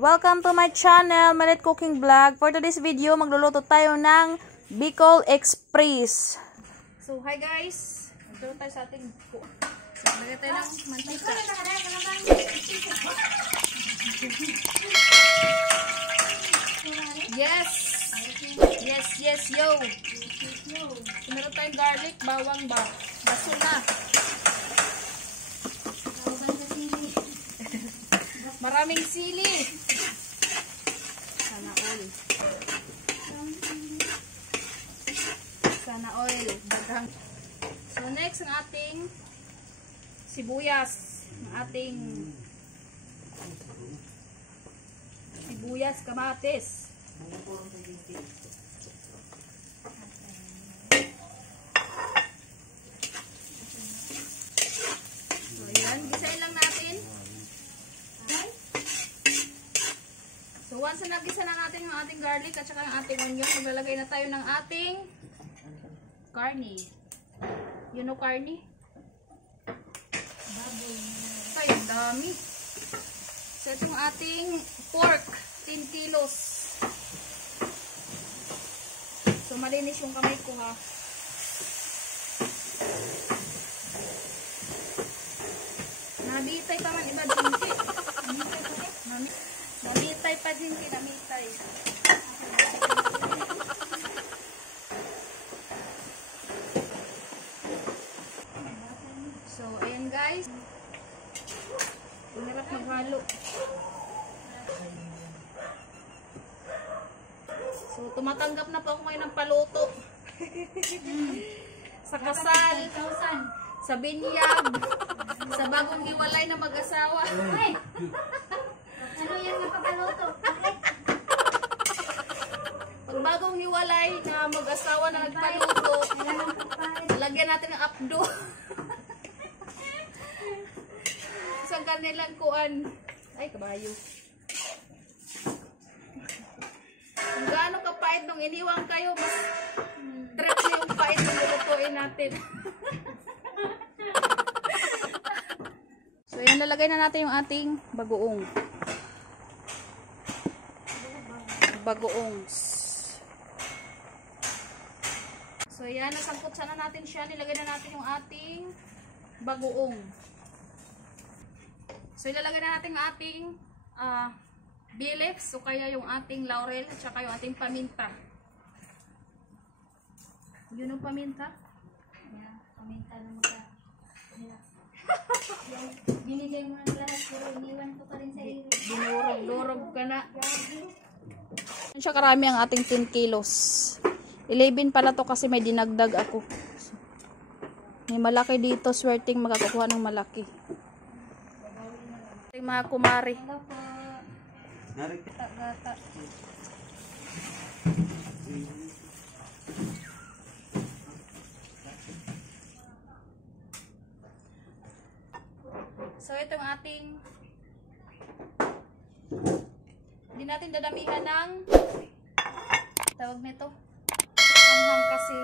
Welcome to my channel, Malit Cooking Vlog. For today's video, magluluto tayo ng Bicol Express. So, hi guys! Magluluto tayo sa ating buko. Maglagay tayo ng mantika. Yes! Yes, yes, yo! Meron tayong garlic, bawang ba? Baso na. Maraming sili. Sana oil. Sana oil. Daghang. So next ang ating sibuyas. Ang ating sibuyas, kamatis. So yan, gisain lang natin. So once na nagisa na natin yung ating garlic at saka yung ating onion, maglalagay na tayo ng ating karni. You know karni? Baboy. Ay, dami. So itong ating pork, 10 kilos. So malinis yung kamay ko ha. Nabitay pa man iba dinti. Namitay pa din, namitay. So, ayan guys. Mahirap maghalo. So, tumatanggap na po ako ngayon ng paluto. Sa kasal, sa binyag, sa bagong hiwalay na mag-asawa. Ano yan makapaluto? Pag bagong hiwalay na mag-asawa na nagpaluto, lagyan natin ng apdo. Isang kanilang kuan. Ay, kabayo. Kung gaano kapait nung iniwang kayo, mas trip yung pait na lulutuin natin. So, yan, nalagay na natin yung ating bagoong. Bagoongs. So yan, nasangkot sana natin siya. Nilagay na natin yung ating bagoong. So ilalagay na natin yung ating bay leaves, o kaya yung ating laurel at saka yung ating paminta. Yun yung paminta? Yeah, paminta na maka. Binigay mo na lahat pero iniwan ko pa rin sa iyo. Dinurog-durog ka na. Siya karami ang ating 10 kilos. 11 pala to kasi may dinagdag ako. May malaki dito, swerting makakukuha ng malaki. Ating mga kumari. Hello po. Gata-gata. So ito yung ating, hindi natin dadamihan ng tawag nito hanghang kasi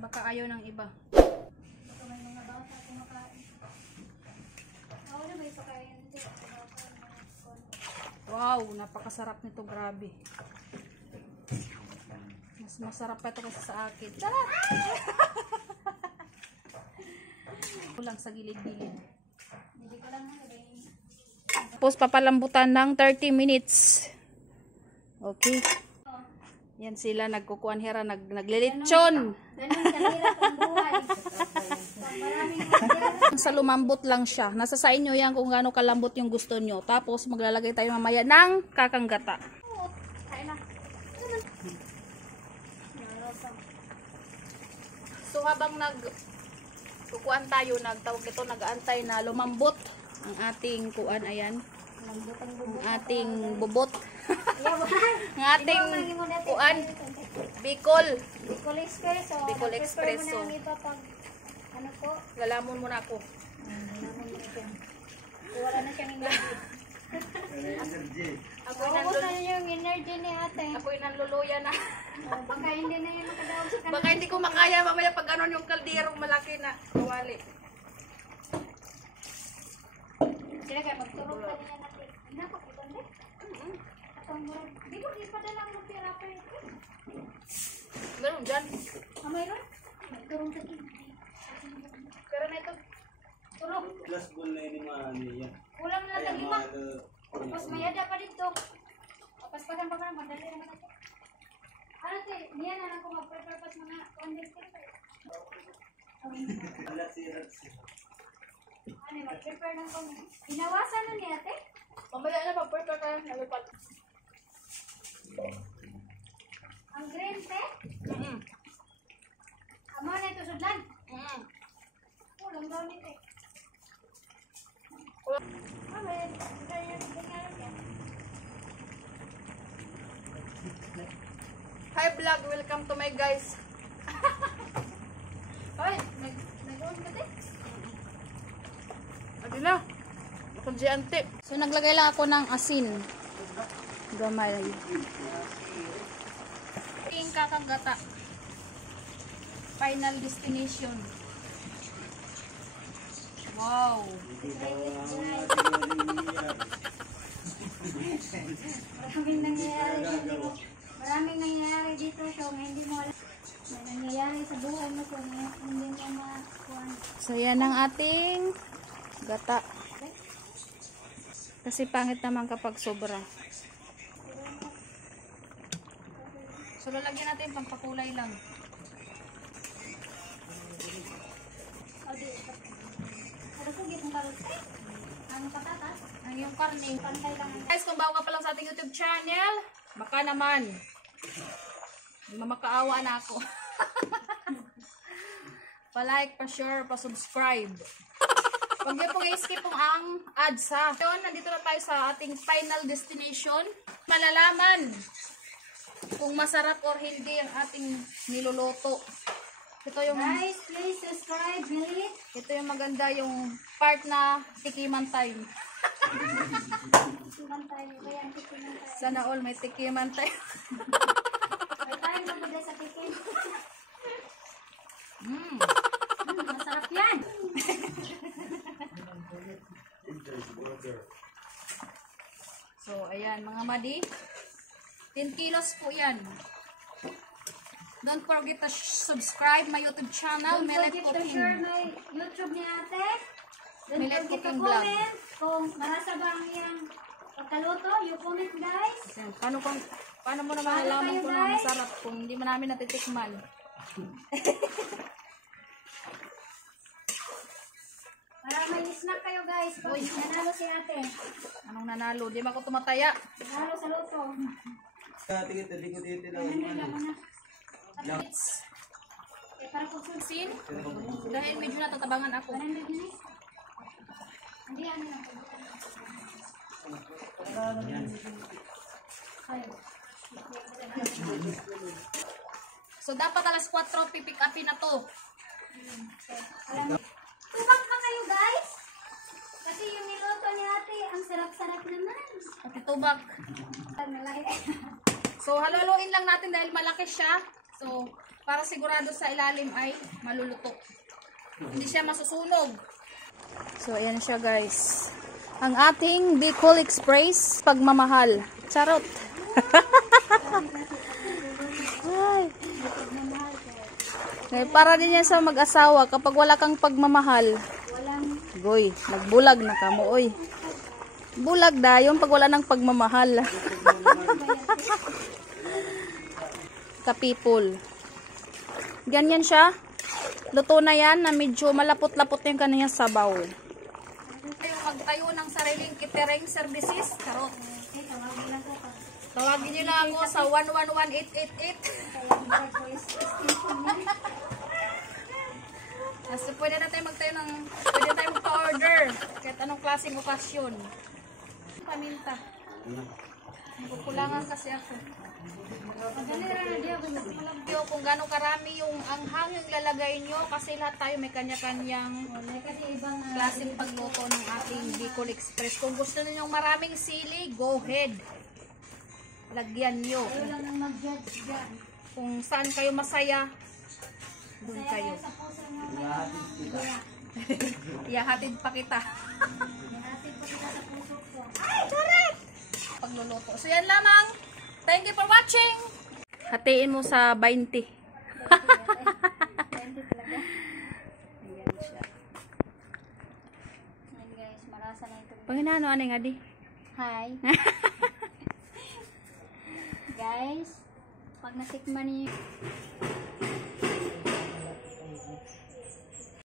baka ayaw ng iba. Baka may mga bata kumakain. Ako na may pakain dito. Wow, napakasarap nito, grabe. Mas masarap pa ito kasi sa akin. Sarap! Kulang sa gilid-gilid. Hindi ko lang nalagay. Tapos papalambutan ng 30 minutes. Okay. Yan sila nagkukuan hera, naglilitsyon. Ganun kahirap ang buhay. Maraming Sa lumambot lang siya. Nasa sa inyo yan kung gaano kalambot yung gusto nyo. Tapos maglalagay tayo mamaya ng kakanggata. kain na. So habang kukuan tayo, nagtawag ito, nag-aantay na lumambot ang ating kuan, ayan. Ang ating bubot. Ang ating kuan, Bicol. Bicol Expresso. Bicol Expresso. Mo na iba pag ano po? Galamon muna ako. Galamon mo na siya. Wala na siyang energy. Ako'y Ubus na yung energy ni ate. Ako'y nanluluya na. Baka hindi na yun makadawag sa kanila. Baka hindi ko makaya mamaya pag ano yung kalderong malaki na kawali. Sila kaya magturog ka nila natin. Napak, ito na. Tapos may ada pa dito. Tapos pa kan madali naman ito. Ano te, niya na lang kung mag-prepare pas mga condenser pa. Ano, mag-prepare lang kung inawasan na niya ate? Mamaya na mag-prepare tayo ng halipad. Ang green te? Amo na ito sudlan? Ulang daw ni te. Hi vlog, welcome to my guys. Ay, nag-on ka din? Adi na. Ako si ante. So naglagay lang ako ng asin. Gamay. Yung kakagata. Final destination. Wow. Maraming nangyayari dito, so hindi mo alam. May nangyayari sa buhay mo kung hindi mo makuha. So yan ang ating gata. Kasi pangit naman kapag sobra. So lalagyan natin pampakulay lang. Ano po gitong karot? Ano patatas? Ang yung karne. Pantay lang. Guys, kung bago ka pa lang sa ating YouTube channel, baka naman. Mamakaawa na ako. Pa-like, pa-share, pa-subscribe. Huwag niyo pong i-skip pong ang ads ha. Yun, nandito na tayo sa ating final destination. Malalaman kung masarap or hindi ang ating niluluto. Ito yung, Guys, please subscribe, bilit. ito yung maganda yung part na tikiman time. Tikiman tayo. Kaya ang tikiman tayo. Sana all may tikiman time. May tayo maganda sa tikin. Masarap yan. So, ayan mga madi. 10 kilos po yan. Don't forget to subscribe my YouTube channel, Don't Millet forget to Cooking. share my YouTube ni ate. Don't Millet forget to Cooking Vlog. comment kung marasa ba ang iyang pagkaluto. You comment guys. Ayan, paano mo naman Paano nalaman kayo, kung na guys? masarap kung hindi mo namin natitikman? Para may snack kayo guys. Pag nanalo si ate. Anong nanalo? Di ba ako tumataya? Nanalo sa luto. It's Okay, para po sa sin. Dahil medyo natatabangan ako. 100 minutes. Hindi ano na. So, dapat alas 4 pipick upin na to. Alam mo. Tubak pa kayo guys. Kasi yung niluto ni ate, ang sarap-sarap naman. Pati tubak. Malaki. So, haluluin lang natin dahil malaki siya. So, para sigurado sa ilalim ay maluluto. Hindi siya masusunog. So, ayan siya guys. Ang ating Bicol Express pagmamahal. Charot. Ay. Eh, para din yan sa mag-asawa. Kapag wala kang pagmamahal, Walang goy, nagbulag na ka mo, oy. Bulag da, yung pag wala ng pagmamahal. Kapipol. Ganyan siya. Luto na yan na medyo malapot-lapot yung kaniyang sabaw. Yung magtayo ng sariling catering services. Charot. tawagin lang ko. Tawagin nyo lang ako sa 111888. Kasi pwede na tayo magtayo ng, pwede tayo magpa-order. Kahit anong klaseng okasyon. Paminta. Kukulangan kasi ako. Yo, kung gano'ng karami yung anghang yung lalagay nyo kasi lahat tayo may kanya-kanyang Kasi ibang klaseng pagluto ng ating Bicol Express. Kung gusto niyo maraming sili, go ahead. Lagyan nyo. ayaw lang nang mag-judge dyan. Kung saan kayo masaya, doon kayo. Sa puso nga may Iyahatid pa kita. hatid po kita sa puso ko. Ay, correct! Pagluluto. So yan lamang. Thank you for watching. Hatiin mo sa 20. Pwede talaga. Ayan siya. Ayan guys, marasa na ito. Panginano, ano nga di? Hi. Guys, pag natikman niyo